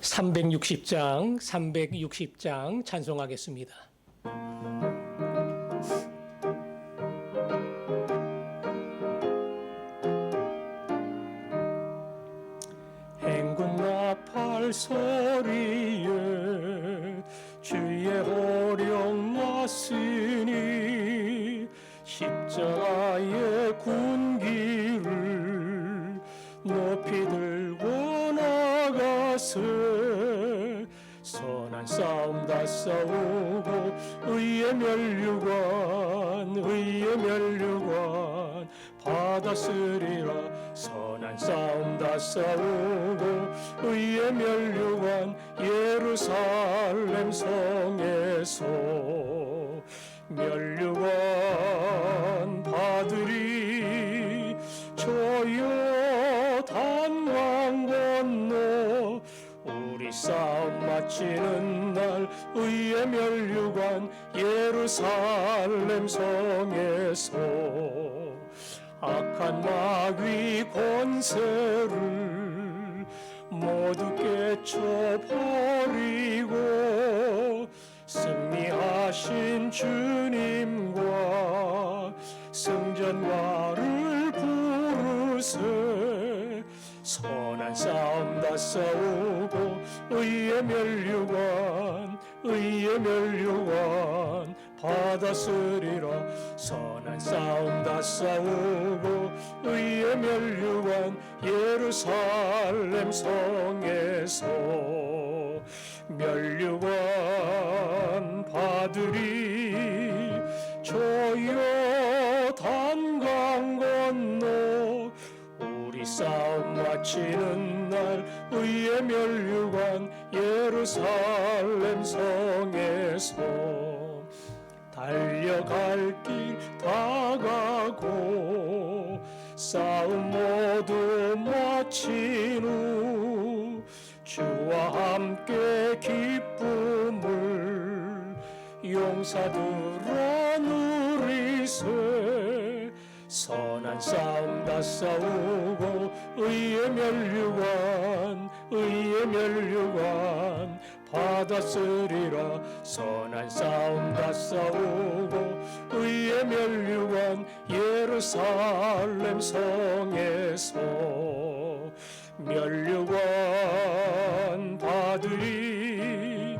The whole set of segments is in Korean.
360장 찬송하겠습니다. 행군 나팔 소리에 주의 호령 났으니 십자가의 군기를 높이 들고 나가세 선한 싸움 다 싸우고 의의 면류관 받았으리라. 선한 싸움 다 싸우고 의의 면류관 예루살렘 성에서 면류관 받으리. 저여 단강 건너 우리 싸움 마치는 날 의의 면류관 예루살렘 성에서 악한 마귀 권세를 모두 깨쳐버리고 승리하신 주님과 승전가를 부르세. 선한 싸움 다 싸우고 의의 면류관 받았으리라. 선한 싸움 다 싸우고 의의 면류관 예루살렘 성에서 면류관 받으리. 저여 단강 건너 우리 싸움 마치는 날 의의 면류관 예루살렘 성에서 달려갈 길 다 가고 싸움 모두 마친 후 주와 함께 기쁨을 용사들아 누리세. 선한 싸움 다 싸우고 의의 면류관 받았으리라. 선한 싸움 다 싸우고 의의 면류관 예루살렘 성에서 면류관 받으리.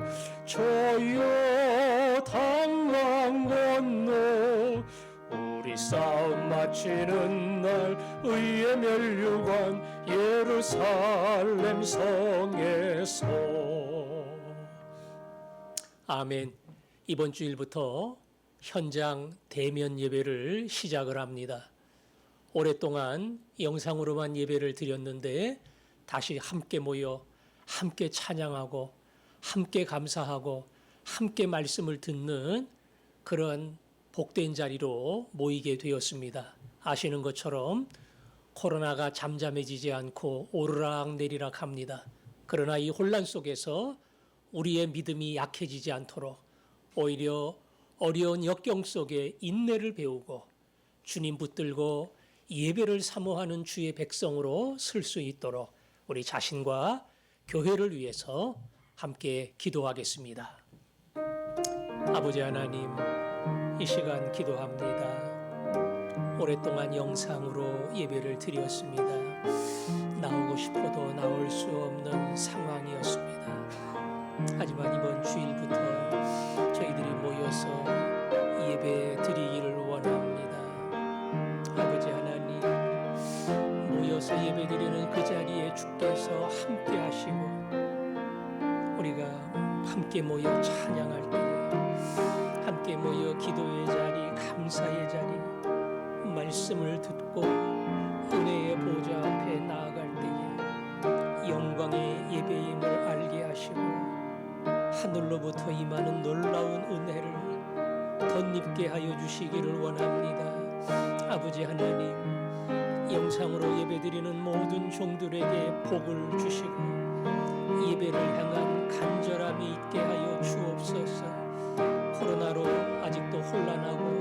저여 단강 건너 우리 싸움 마치는 날 의의 면류관 예루살렘 성에서. 아멘. 이번 주일부터 현장 대면 예배를 시작을 합니다. 오랫동안 영상으로만 예배를 드렸는데 다시 함께 모여 함께 찬양하고 함께 감사하고 함께 말씀을 듣는 그런 복된 자리로 모이게 되었습니다. 아시는 것처럼 코로나가 잠잠해지지 않고 오르락내리락 합니다. 그러나 이 혼란 속에서 우리의 믿음이 약해지지 않도록 오히려 어려운 역경 속에 인내를 배우고 주님 붙들고 예배를 사모하는 주의 백성으로 설 수 있도록 우리 자신과 교회를 위해서 함께 기도하겠습니다. 아버지 하나님, 이 시간 기도합니다. 오랫동안 영상으로 예배를 드렸습니다. 나오고 싶어도 나올 수 없는 상황이었습니다. 하지만 이번 주일부터 저희들이 모여서 예배 드리기를 원합니다. 아버지 하나님, 모여서 예배 드리는 그 자리에 주께서 함께 하시고 우리가 함께 모여 찬양할 때에 함께 모여 기도의 자리, 감사의 자리, 말씀을 듣고 은혜의 보좌 앞에 나아갈 때에 영광의 예배임을 알게 하시고 하늘로부터 임하는 놀라운 은혜를 덧입게 하여 주시기를 원합니다. 아버지 하나님, 영상으로 예배드리는 모든 종들에게 복을 주시고 예배를 향한 간절함이 있게 하여 주옵소서. 코로나로 아직도 혼란하고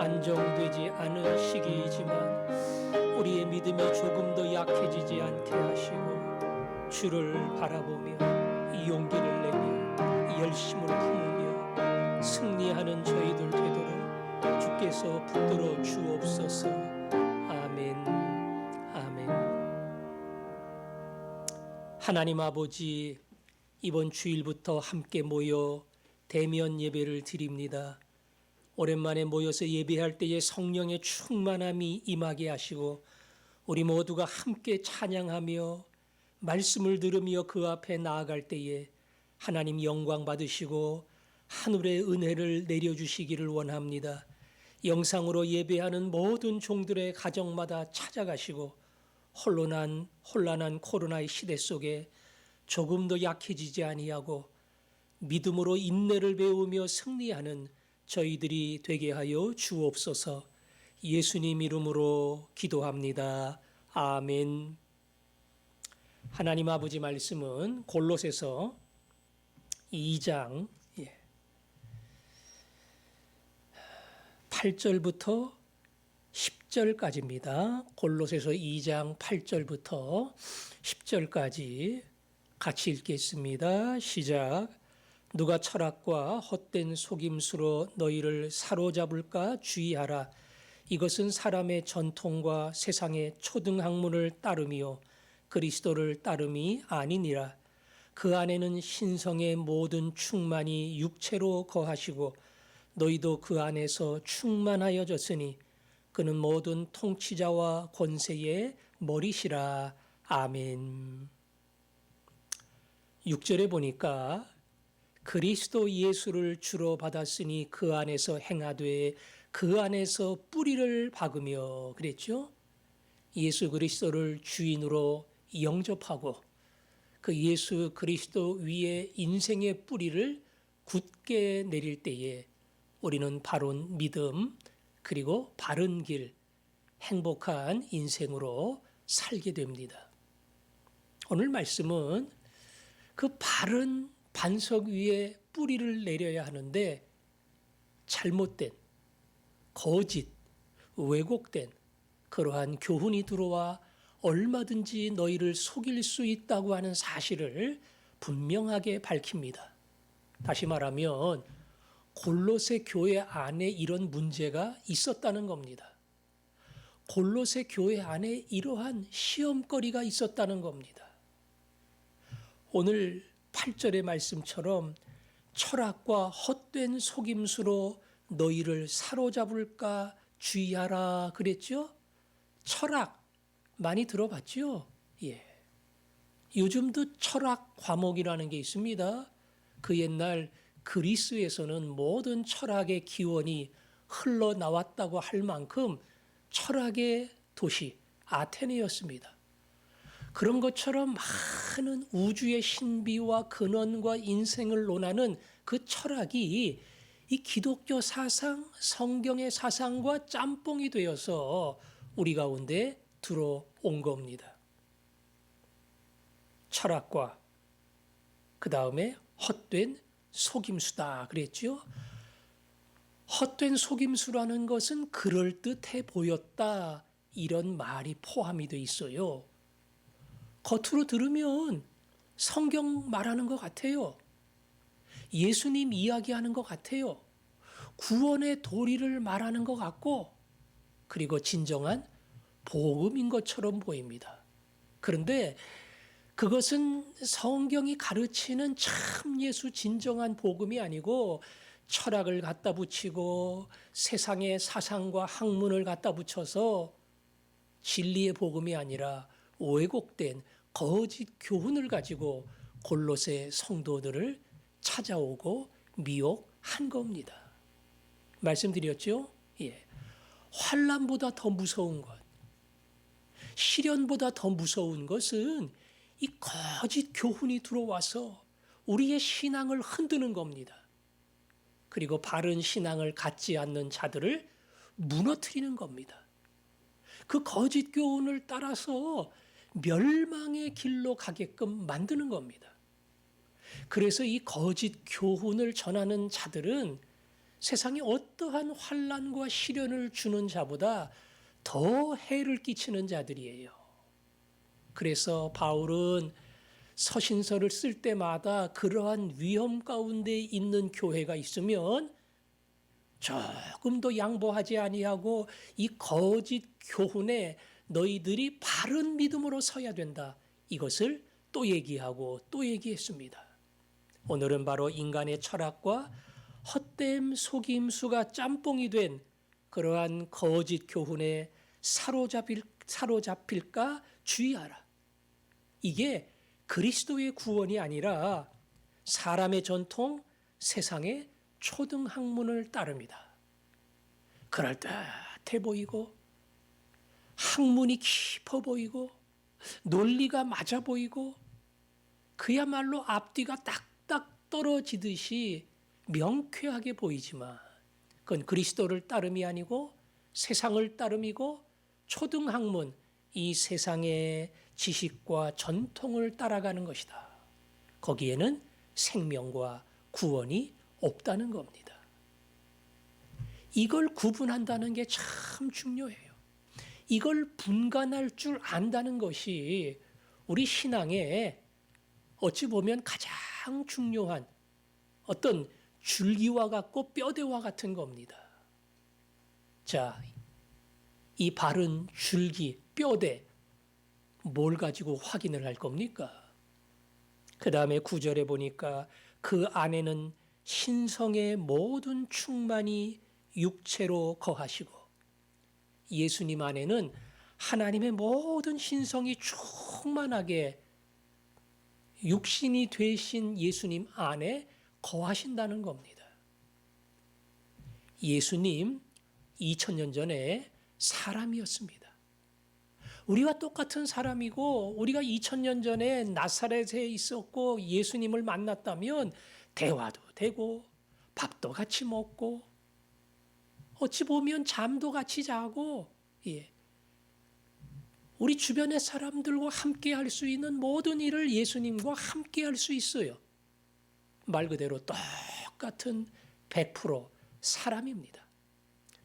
안정되지 않은 시기이지만 우리의 믿음이 조금 더 약해지지 않게 하시고 주를 바라보며 용기를 내며 열심을 품으며 승리하는 저희들 되도록 주께서 붙들어 주옵소서. 아멘. 아멘. 하나님 아버지, 이번 주일부터 함께 모여 대면 예배를 드립니다. 오랜만에 모여서 예배할 때에 성령의 충만함이 임하게 하시고 우리 모두가 함께 찬양하며 말씀을 들으며 그 앞에 나아갈 때에 하나님 영광 받으시고 하늘의 은혜를 내려주시기를 원합니다. 영상으로 예배하는 모든 종들의 가정마다 찾아가시고 혼란한 코로나의 시대 속에 조금도 약해지지 아니하고 믿음으로 인내를 배우며 승리하는 저희들이 되게 하여 주옵소서. 예수님 이름으로 기도합니다. 아멘. 하나님 아버지 말씀은 골로새서 2장 8절부터 10절까지입니다. 골로새서 2장 8절부터 10절까지 같이 읽겠습니다. 시작. 누가 철학과 헛된 속임수로 너희를 사로잡을까 주의하라. 이것은 사람의 전통과 세상의 초등학문을 따름이요 그리스도를 따름이 아니니라. 그 안에는 신성의 모든 충만이 육체로 거하시고 너희도 그 안에서 충만하여졌으니 그는 모든 통치자와 권세의 머리시라. 아멘. 6절에 보니까 그리스도 예수를 주로 받았으니 그 안에서 행하되 그 안에서 뿌리를 박으며 그랬죠. 예수 그리스도를 주인으로 영접하고 그 예수 그리스도 위에 인생의 뿌리를 굳게 내릴 때에 우리는 바른 믿음 그리고 바른 길, 행복한 인생으로 살게 됩니다. 오늘 말씀은 그 바른 반석 위에 뿌리를 내려야 하는데 잘못된, 거짓, 왜곡된 그러한 교훈이 들어와 얼마든지 너희를 속일 수 있다고 하는 사실을 분명하게 밝힙니다. 다시 말하면 골로새 교회 안에 이런 문제가 있었다는 겁니다. 골로새 교회 안에 이러한 시험거리가 있었다는 겁니다. 오늘 8절의 말씀처럼 철학과 헛된 속임수로 너희를 사로잡을까 주의하라 그랬죠? 철학 많이 들어봤죠? 예. 요즘도 철학 과목이라는 게 있습니다. 그 옛날 그리스에서는 모든 철학의 기원이 흘러나왔다고 할 만큼 철학의 도시 아테네였습니다. 그런 것처럼 많은 우주의 신비와 근원과 인생을 논하는 그 철학이 이 기독교 사상, 성경의 사상과 짬뽕이 되어서 우리 가운데 들어온 겁니다. 철학과 그 다음에 헛된 속임수다 그랬죠. 헛된 속임수라는 것은 그럴듯해 보였다 이런 말이 포함이 돼 있어요. 겉으로 들으면 성경 말하는 것 같아요. 예수님 이야기하는 것 같아요. 구원의 도리를 말하는 것 같고 그리고 진정한 복음인 것처럼 보입니다. 그런데 그것은 성경이 가르치는 참 예수 진정한 복음이 아니고 철학을 갖다 붙이고 세상의 사상과 학문을 갖다 붙여서 진리의 복음이 아니라 왜곡된 거짓 교훈을 가지고 골로새 성도들을 찾아오고 미혹한 겁니다. 말씀드렸죠? 예. 환난보다 더 무서운 것, 시련보다 더 무서운 것은 이 거짓 교훈이 들어와서 우리의 신앙을 흔드는 겁니다. 그리고 바른 신앙을 갖지 않는 자들을 무너뜨리는 겁니다. 그 거짓 교훈을 따라서 멸망의 길로 가게끔 만드는 겁니다. 그래서 이 거짓 교훈을 전하는 자들은 세상에 어떠한 환난과 시련을 주는 자보다 더 해를 끼치는 자들이에요. 그래서 바울은 서신서를 쓸 때마다 그러한 위험 가운데 있는 교회가 있으면 조금 더 양보하지 아니하고 이 거짓 교훈에 너희들이 바른 믿음으로 서야 된다. 이것을 또 얘기하고 또 얘기했습니다. 오늘은 바로 인간의 철학과 헛됨 속임수가 짬뽕이 된 그러한 거짓 교훈에 사로잡힐까 주의하라. 이게 그리스도의 구원이 아니라 사람의 전통, 세상의 초등학문을 따릅니다. 그럴듯해 보이고 학문이 깊어 보이고 논리가 맞아 보이고 그야말로 앞뒤가 딱딱 떨어지듯이 명쾌하게 보이지만 그건 그리스도를 따름이 아니고 세상을 따름이고 초등학문, 이 세상의 지식과 전통을 따라가는 것이다. 거기에는 생명과 구원이 없다는 겁니다. 이걸 구분한다는 게 참 중요해요. 이걸 분간할 줄 안다는 것이 우리 신앙에 어찌 보면 가장 중요한 어떤 줄기와 같고 뼈대와 같은 겁니다. 자, 이 바른 줄기, 뼈대, 뭘 가지고 확인을 할 겁니까? 그 다음에 9절에 보니까 그 안에는 신성의 모든 충만이 육체로 거하시고, 예수님 안에는 하나님의 모든 신성이 충만하게 육신이 되신 예수님 안에 거하신다는 겁니다. 예수님 2000년 전에 사람이었습니다. 우리와 똑같은 사람이고 우리가 2000년 전에 나사렛에 있었고 예수님을 만났다면 대화도 되고 밥도 같이 먹고 어찌 보면 잠도 같이 자고 우리 주변의 사람들과 함께 할 수 있는 모든 일을 예수님과 함께 할 수 있어요. 말 그대로 똑같은 100% 사람입니다.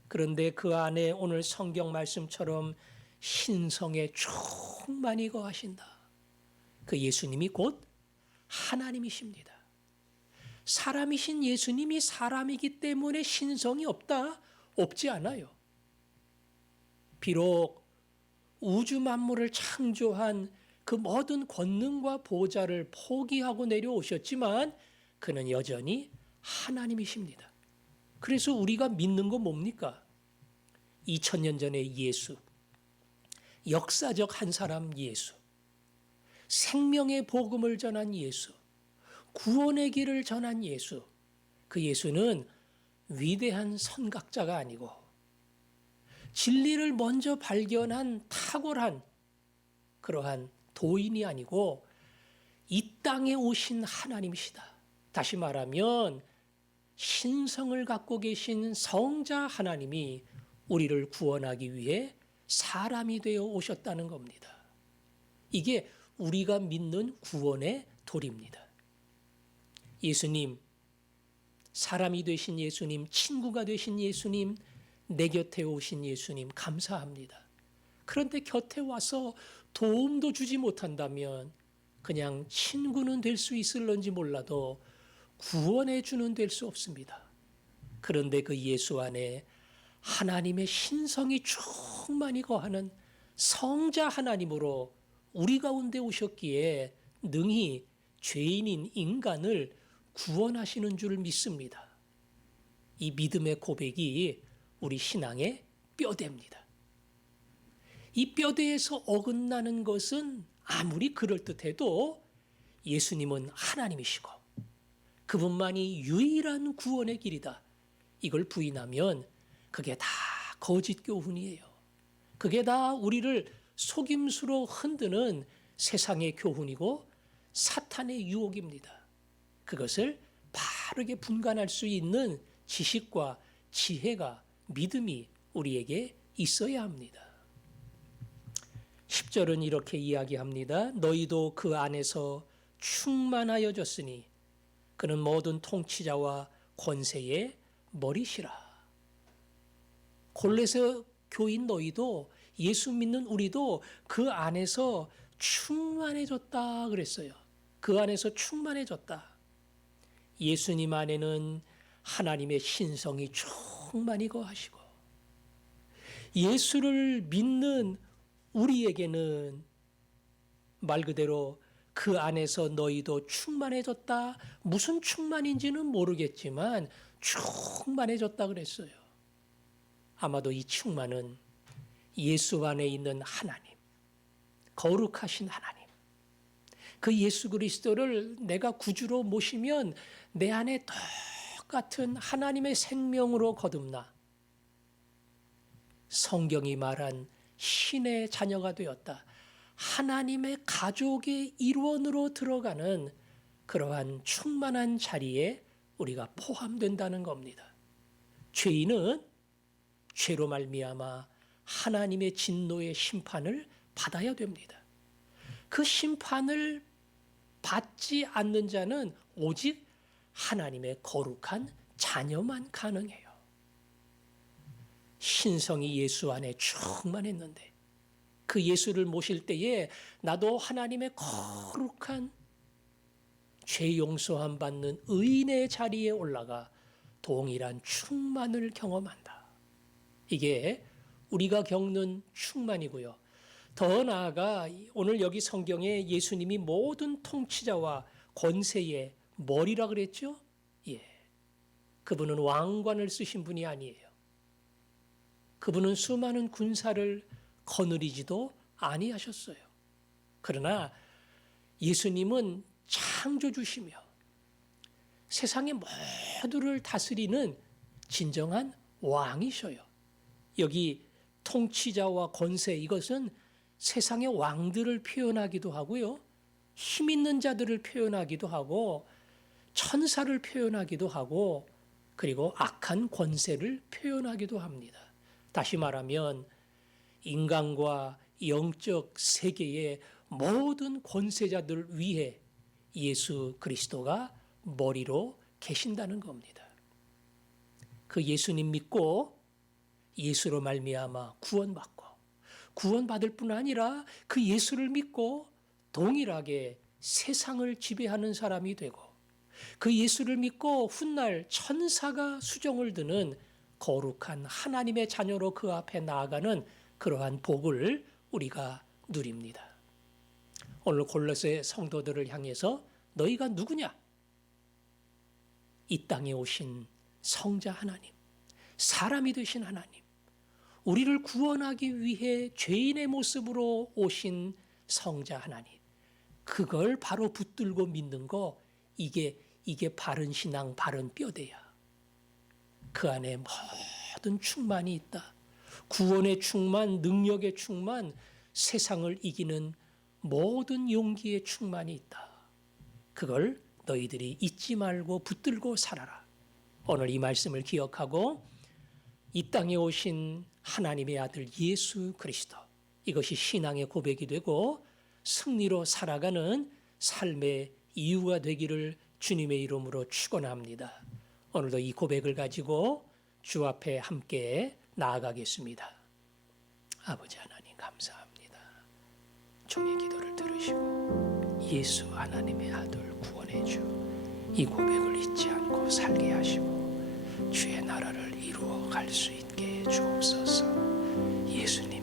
그런데 그 안에 오늘 성경 말씀처럼 신성에 충만히 거하신다. 그 예수님이 곧 하나님이십니다. 사람이신 예수님이 사람이기 때문에 신성이 없다? 없지 않아요. 비록 우주 만물을 창조한 그 모든 권능과 보좌를 포기하고 내려오셨지만 그는 여전히 하나님이십니다. 그래서 우리가 믿는 건 뭡니까? 2000년 전의 예수, 역사적 한 사람 예수, 생명의 복음을 전한 예수, 구원의 길을 전한 예수. 그 예수는 위대한 선각자가 아니고 진리를 먼저 발견한 탁월한 그러한 도인이 아니고 이 땅에 오신 하나님이시다. 다시 말하면 신성을 갖고 계신 성자 하나님이 우리를 구원하기 위해 사람이 되어 오셨다는 겁니다. 이게 우리가 믿는 구원의 도리입니다. 예수님, 사람이 되신 예수님, 친구가 되신 예수님, 내 곁에 오신 예수님 감사합니다. 그런데 곁에 와서 도움도 주지 못한다면 그냥 친구는 될 수 있을런지 몰라도 구원해 주는 될 수 없습니다. 그런데 그 예수 안에 하나님의 신성이 충만히 거하는 성자 하나님으로 우리 가운데 오셨기에 능히 죄인인 인간을 구원하시는 줄 믿습니다. 이 믿음의 고백이 우리 신앙의 뼈대입니다. 이 뼈대에서 어긋나는 것은 아무리 그럴듯해도 예수님은 하나님이시고 그분만이 유일한 구원의 길이다. 이걸 부인하면 그게 다 거짓 교훈이에요. 그게 다 우리를 속임수로 흔드는 세상의 교훈이고 사탄의 유혹입니다. 그것을 바르게 분간할 수 있는 지식과 지혜가 믿음이 우리에게 있어야 합니다. 10절은 이렇게 이야기합니다. 너희도 그 안에서 충만하여졌으니 그는 모든 통치자와 권세의 머리시라. 골로새 교인 너희도 예수 믿는 우리도 그 안에서 충만해졌다 그랬어요. 그 안에서 충만해졌다. 예수님 안에는 하나님의 신성이 충만히 거하시고 예수를 믿는 우리에게는 말 그대로 그 안에서 너희도 충만해졌다. 무슨 충만인지는 모르겠지만 충만해졌다 그랬어요. 아마도 이 충만은 예수 안에 있는 하나님, 거룩하신 하나님, 그 예수 그리스도를 내가 구주로 모시면 내 안에 똑같은 하나님의 생명으로 거듭나 성경이 말한 신의 자녀가 되었다. 하나님의 가족의 일원으로 들어가는 그러한 충만한 자리에 우리가 포함된다는 겁니다. 죄인은 죄로 말미암아 하나님의 진노의 심판을 받아야 됩니다. 그 심판을 받지 않는 자는 오직 하나님의 거룩한 자녀만 가능해요. 신성이 예수 안에 충만했는데 그 예수를 모실 때에 나도 하나님의 거룩한 죄 용서함 받는 의인의 자리에 올라가 동일한 충만을 경험한다. 이게 우리가 겪는 충만이고요. 더 나아가 오늘 여기 성경에 예수님이 모든 통치자와 권세의 머리라 그랬죠? 예. 그분은 왕관을 쓰신 분이 아니에요. 그분은 수많은 군사를 거느리지도 아니하셨어요. 그러나 예수님은 창조주시며 세상의 모두를 다스리는 진정한 왕이셔요. 여기 통치자와 권세, 이것은 세상의 왕들을 표현하기도 하고요. 힘 있는 자들을 표현하기도 하고 천사를 표현하기도 하고 그리고 악한 권세를 표현하기도 합니다. 다시 말하면 인간과 영적 세계의 모든 권세자들 위에 예수 그리스도가 머리로 계신다는 겁니다. 그 예수님 믿고 예수로 말미암아 구원받고 구원받을 뿐 아니라 그 예수를 믿고 동일하게 세상을 지배하는 사람이 되고 그 예수를 믿고 훗날 천사가 수종을 드는 거룩한 하나님의 자녀로 그 앞에 나아가는 그러한 복을 우리가 누립니다. 오늘 골로새 성도들을 향해서 너희가 누구냐? 이 땅에 오신 성자 하나님, 사람이 되신 하나님, 우리를 구원하기 위해 죄인의 모습으로 오신 성자 하나님, 그걸 바로 붙들고 믿는 거, 이게 바른 신앙, 바른 뼈대야. 그 안에 모든 충만이 있다. 구원의 충만, 능력의 충만, 세상을 이기는 모든 용기의 충만이 있다. 그걸 너희들이 잊지 말고 붙들고 살아라. 오늘 이 말씀을 기억하고 이 땅에 오신 하나님의 아들 예수 그리스도, 이것이 신앙의 고백이 되고 승리로 살아가는 삶의 이유가 되기를 주님의 이름으로 축원합니다. 오늘도 이 고백을 가지고 주 앞에 함께 나아가겠습니다. 아버지 하나님 감사합니다. 종의 기도를 들으시고 예수 하나님의 아들 구원해 주 이 고백을 잊지 않고 살게 하시고 주의 나라를 이루어 갈 수 있게 해 주옵소서. 예수님